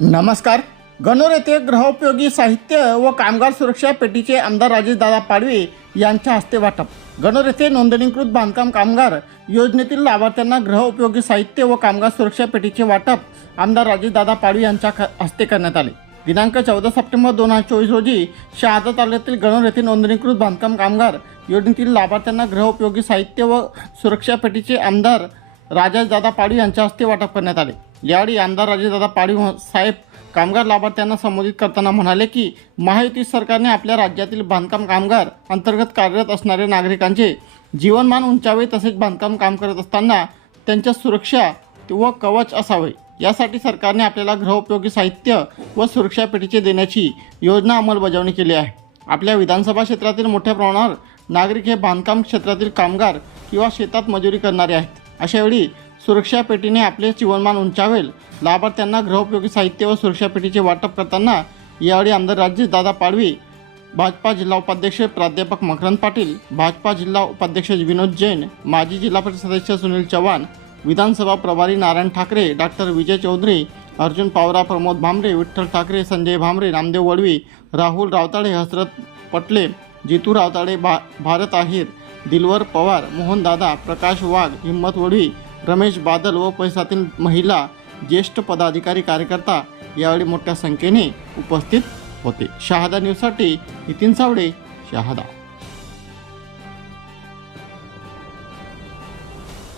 नमस्कार. गणोर येथे ग्रहोपयोगी साहित्य व कामगार सुरक्षा पेटीचे आमदार राजेशदादा पाडवे यांच्या हस्ते वाटप. गणोर येथे नोंदणीकृत बांधकाम कामगार योजनेतील लाभार्थ्यांना गृहोपयोगी साहित्य व कामगार सुरक्षा पेटीचे वाटप आमदार राजेशदादा पाडवे यांच्या ख- हस्ते करण्यात आले. दिनांक चौदा सप्टेंबर दोन हजार चोवीस रोजी शहादा तालुक्यातील गणोर येथे नोंदणीकृत बांधकाम कामगार योजनेतील लाभार्थ्यांना गृहोपयोगी साहित्य व सुरक्षा पेटीचे आमदार राजेशदादा पाडवी यांच्या हस्ते वाटप करण्यात आले. यावेळी आमदार राजेदादा पाडवी हो- साहेब कामगार लाभार्थ्यांना संबोधित करताना म्हणाले की महायुती सरकारने आपल्या राज्यातील बांधकाम कामगार अंतर्गत कार्यरत असणाऱ्या नागरिकांचे जीवनमान उंचावे तसेच बांधकाम काम करत असताना त्यांच्या सुरक्षा व कवच असावे. यासाठी सरकारने आपल्याला गृहोपयोगी साहित्य व सुरक्षा पेटीचे देण्याची योजना अंमलबजावणी केली आहे. आपल्या विधानसभा क्षेत्रातील मोठ्या प्रमाणावर नागरिक हे बांधकाम क्षेत्रातील कामगार किंवा शेतात मजुरी करणारे आहेत. अशावेळी सुरक्षा पेटीने आपले जीवनमान उंचावेल. लाभार्थ्यांना गृहोपयोगी साहित्य व सुरक्षा पेटीचे वाटप करताना यावेळी आमदार राजेश दादा पाडवी भाजपा जिल्हा उपाध्यक्ष प्राध्यापक मकरंद पाटील भाजपा जिल्हा उपाध्यक्ष विनोद जैन माजी जिल्हा परिषद सदस्य सुनील चव्हाण विधानसभा प्रभारी नारायण ठाकरे डॉक्टर विजय चौधरी अर्जुन पावरा प्रमोद भामरे विठ्ठल ठाकरे संजय भामरे नामदेव वडवी राहुल रावताडे हसरत पटले जितू रावताडे भा भारत आहिर दिलवर पवार मोहन दादा प्रकाश वाघ हिम्मत वडवी रमेश बादल व पैसातील महिला ज्येष्ठ पदाधिकारी कार्यकर्ता यावेळी मोठ्या संख्येने उपस्थित होते. शहादा न्यूजसाठी नितीन सावडे शहादा.